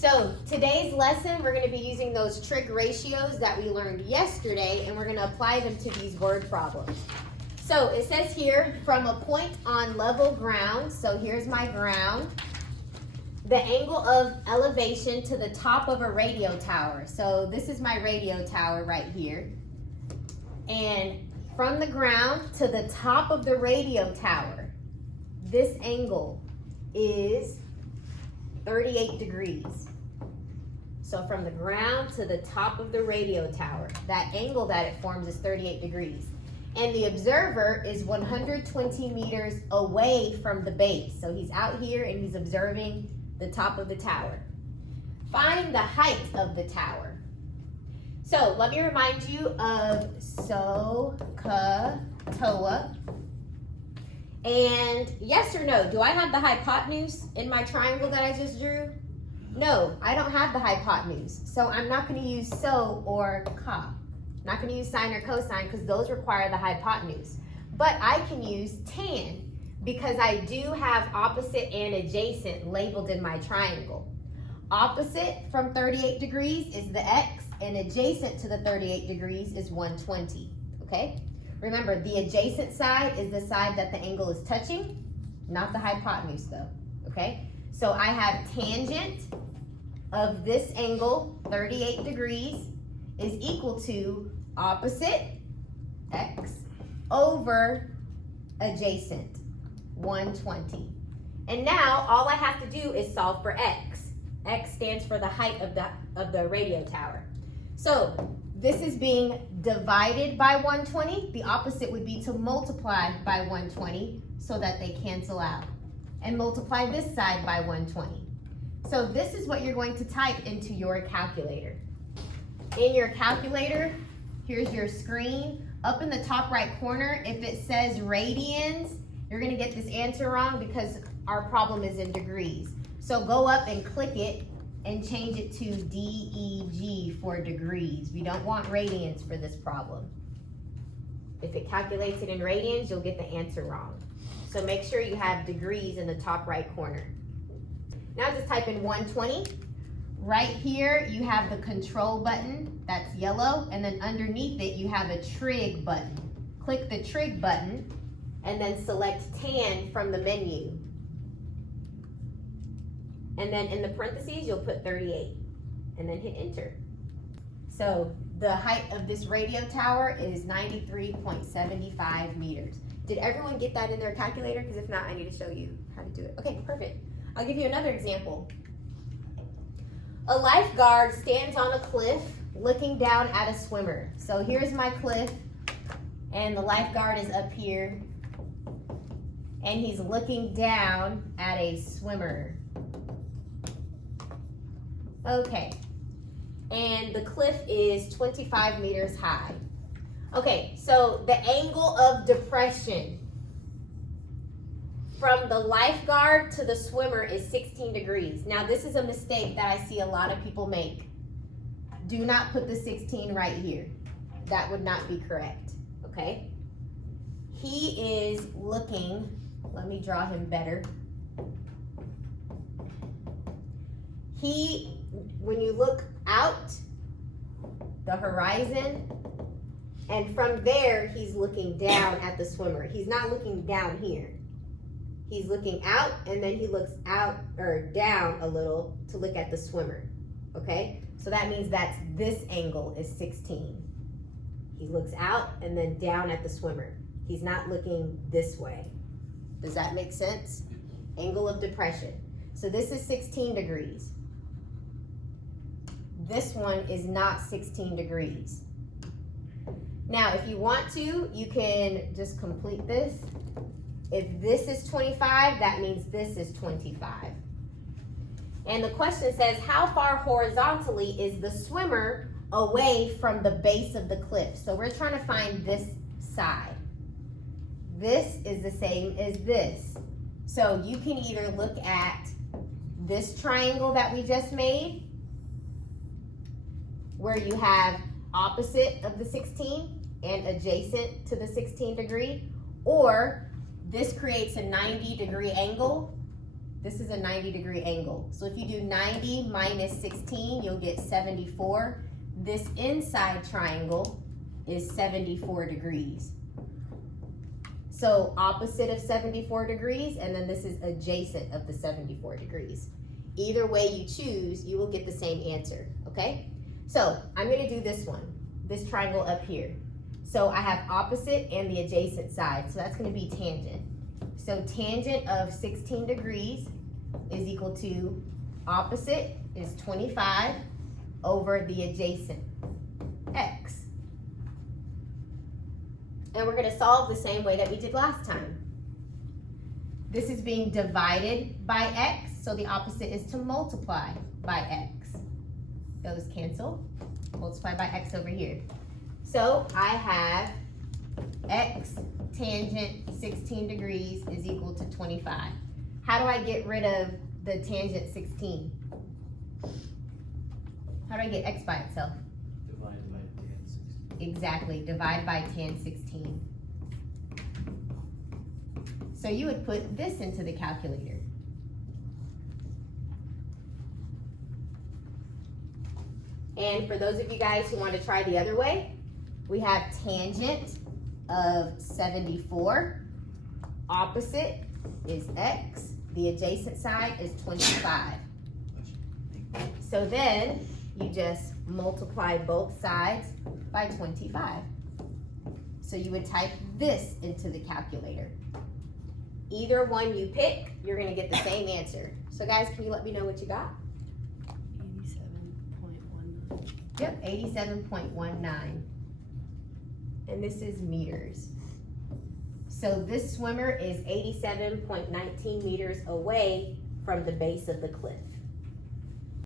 So today's lesson, we're going to be using those trig ratios that we learned yesterday, and we're going to apply them to these word problems. So it says here, from a point on level ground, so here's my ground, the angle of elevation to the top of a radio tower. So this is my radio tower right here. And from the ground to the top of the radio tower, this angle is 38 degrees. So from the ground to the top of the radio tower, that angle that it forms is 38 degrees. And the observer is 120 meters away from the base. So he's out here and he's observing the top of the tower. Find the height of the tower. So let me remind you of SOHCAHTOA. And yes or no, do I have the hypotenuse in my triangle that I just drew? No, I don't have the hypotenuse. So I'm not going to use SO or CA. I'm not going to use sine or cosine because those require the hypotenuse. But I can use tan because I do have opposite and adjacent labeled in my triangle. Opposite from 38 degrees is the x, and adjacent to the 38 degrees is 120, okay? Remember, the adjacent side is the side that the angle is touching, not the hypotenuse though, okay? So I have tangent of this angle, 38 degrees, is equal to opposite, x, over adjacent, 120. And now all I have to do is solve for x. X stands for the height of the radio tower. So this is being divided by 120. The opposite would be to multiply by 120 so that they cancel out. And multiply this side by 120. So this is what you're going to type into your calculator. In your calculator, here's your screen. Up in the top right corner, if it says radians, you're going to get this answer wrong because our problem is in degrees. So go up and click it and change it to DEG for degrees. We don't want radians for this problem. If it calculates it in radians, you'll get the answer wrong. So make sure you have degrees in the top right corner. Now just type in 120. Right here, you have the control button, that's yellow, and then underneath it, you have a trig button. Click the trig button, and then select tan from the menu. And then in the parentheses, you'll put 38, and then hit enter. So the height of this radio tower is 93.75 meters. Did everyone get that in their calculator? Because if not, I need to show you how to do it. Okay, perfect. I'll give you another example. A lifeguard stands on a cliff looking down at a swimmer. So here's my cliff, and the lifeguard is up here, and he's looking down at a swimmer. Okay, and the cliff is 25 meters high. Okay, so the angle of depression from the lifeguard to the swimmer is 16 degrees. Now this is a mistake that I see a lot of people make. Do not put the 16 right here. That would not be correct, okay? He is looking, let me draw him better. When you look out the horizon, and from there, he's looking down at the swimmer. He's not looking down here. He's looking out, and then he looks out or down a little to look at the swimmer, okay? So that means that this angle is 16. He looks out and then down at the swimmer. He's not looking this way. Does that make sense? Angle of depression. So this is 16 degrees. This one is not 16 degrees. Now, if you want to, you can just complete this. If this is 25, that means this is 25. And the question says, how far horizontally is the swimmer away from the base of the cliff? So we're trying to find this side. This is the same as this. So you can either look at this triangle that we just made, where you have opposite of the 16 and adjacent to the 16 degree, or this creates a 90-degree angle This is a 90-degree angle. So if you do 90 minus 16, you'll get 74. This inside triangle is 74 degrees. So opposite of 74 degrees, and then this is adjacent of the 74 degrees. Either way you choose, you will get the same answer, okay? So I'm gonna do this one, this triangle up here. So I have opposite and the adjacent side, so that's gonna be tangent. So tangent of 16 degrees is equal to opposite is 25 over the adjacent, x. And we're gonna solve the same way that we did last time. This is being divided by x, so the opposite is to multiply by x. Those cancel, multiply by x over here. So I have x tangent 16 degrees is equal to 25. How do I get rid of the tangent 16? How do I get x by itself? Divided by tan 16. Exactly, divide by tan 16. So you would put this into the calculator. And for those of you guys who want to try the other way, we have tangent of 74, opposite is x, the adjacent side is 25. So then you just multiply both sides by 25. So you would type this into the calculator. Either one you pick, you're gonna get the same answer. So guys, can you let me know what you got? 87.19. Yep, 87.19. And this is meters. So this swimmer is 87.19 meters away from the base of the cliff.